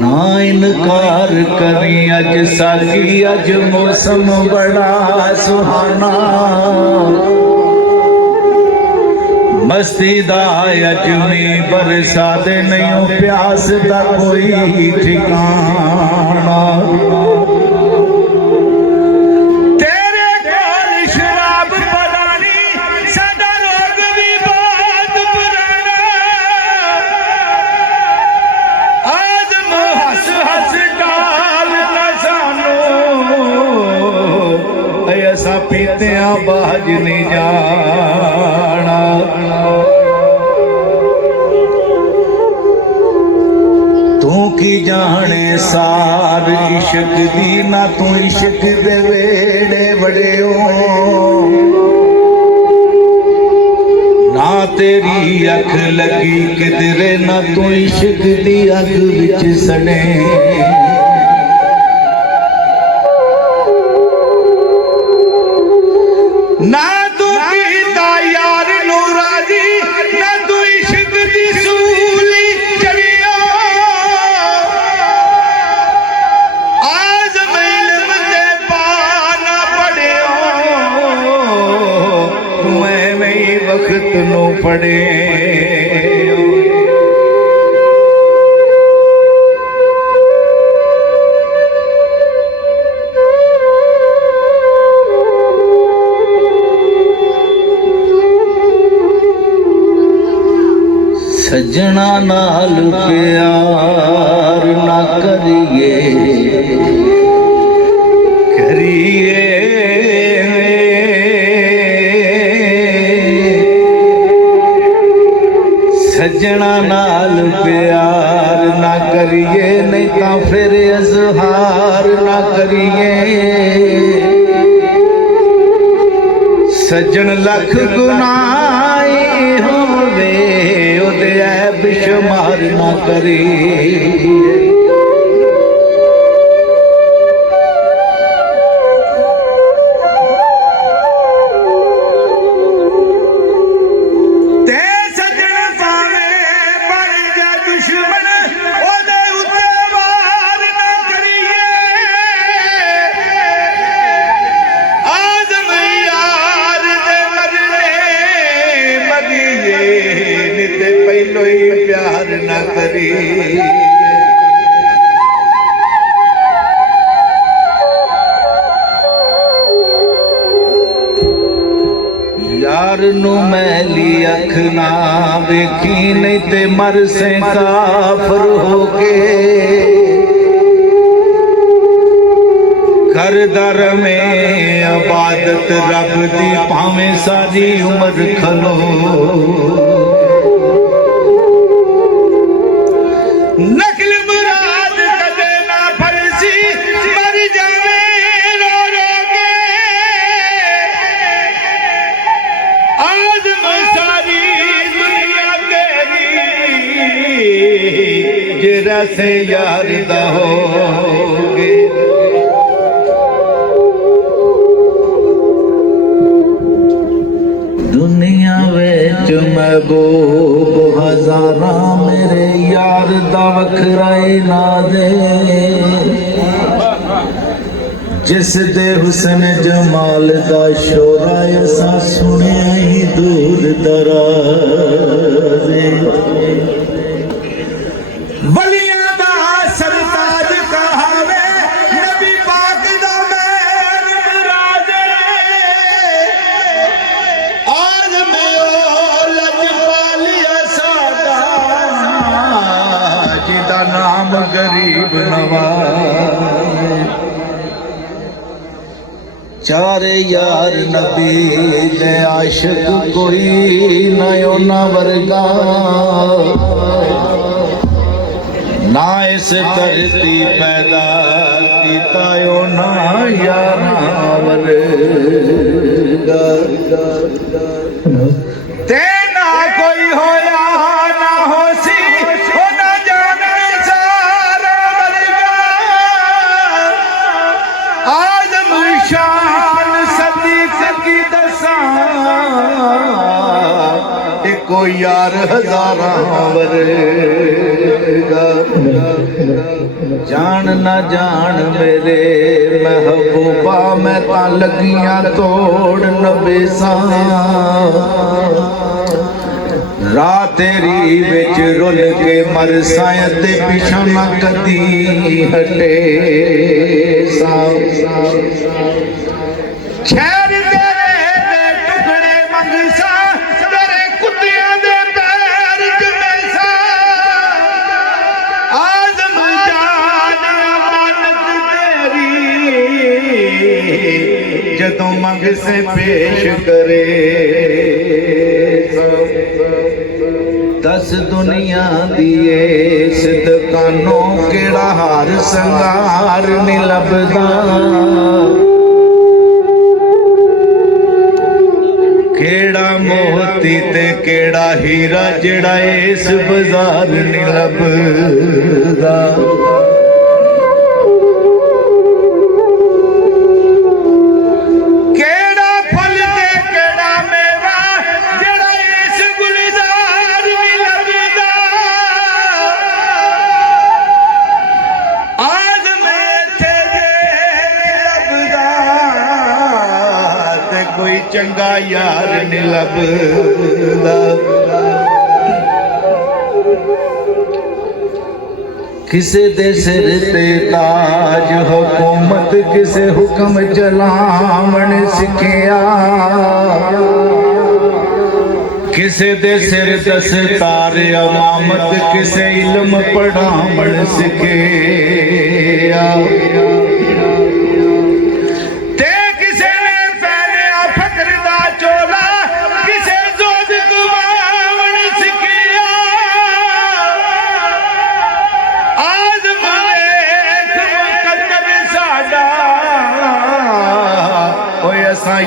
ना इनकार करी अज साकी अज मौसम बड़ा सुहाना मस्ती दा अज में बरसा दे नहीं प्यास दा कोई ठिकाना पीते बाज नहीं जाना तू की जाने सार इश्क दी ना तू इश्क दे वेड़े बड़े हो ना तेरी अख लगी किधरे ना तू इश्क दी अग विच सड़े ना तू कीता यार नूराजी ना तू इश्क दी सूली चढ़ियो आज मैल मते पाना पड़ियो तू एवें वक्त नो पड़े सजना नाल प्यार ना करिए करिए सजना नाल प्यार ना करिए नहीं तो फिर इजहार ना करिए सजन लख गुनाही होवे ओदे ऐब शुमार ना करे प्यार न करी यार नू मैली अख ना वेखी नहीं ते मर से काफर हो के कर दर में इबादत रब दी भावें सारी उम्र खलो नकल मुराद कदे ना फरसी मर जावे रो रो के आज सारी दुनिया तेरी जेरा से यार दा होगे दुनिया विच महबूब हजारा मेरे यार दा वखराई ना दे जिस दे हुसन जमाल दा शोरा असा सुनिया ही दूर दराजे वलियां दा सरताज कहावे नबी पाक दा मेर राजे आज मैं लज पालिया सादा जिदा नाम गरीब नवाज चारे यार नबी दे आशिक कोई नयो ना वर्गा ना इस धरती पैदा कीता यो ना यारा वर्गा ते ना कोई होया ना होसी हो ना जाने सारा वर्गा आदम शान सदी की दसा एक ਇੱਕੋ ਯਾਰ ਹਜ਼ਾਰਾਂ ਵਰਗਾ ਜਾਣ ਨਾ ਜਾਣ ਮੇਰੇ ਮਹਿਬੂਬਾ ਮੈਂ ਤਾਂ ਲੱਗੀਆਂ ਤੋੜ ਨਬੇਸਾਂ ਰਾਹ ਤੇਰੀ ਵਿੱਚ ਰੁੱਲ ਕੇ ਮਰਸਾਂ ਤੇ ਪਿਛਾਂ ਨਾ ਕਦੀ ਹਟੇ ਸਾਂ ਖੈਰ ਤੇਰੇ ਦੇ ਟੁਕੜੇ ਮੰਗਸਾਂ ਤੇਰੇ ਕੁੱਤਿਆਂ ਦੇ ਪੈਰ ਜਮੇਸਾਂ ਆਜ਼ਮ ਜਾਨ ਅਮਾਨਤ ਤੇਰੀ ਜਦੋਂ ਮੰਗਸੇ ਪੇਸ਼ ਕਰੇ दस दुनिया दिए सिदकानों केड़ा हार संगार नहीं लभदा केड़ा मोती ते केड़ा हीरा जेड़ा इस बाजार नहीं लभदा कोई चंगा यार नहीं लभदा किसे दे सिर ते ताज हुकूमत किसे हुक्म चलावण सिखिया किसे दे सिर दस्तार इमामत किसे इल्म पढ़ावण सिखिया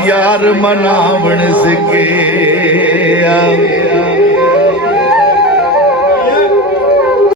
यार मनावण सिखे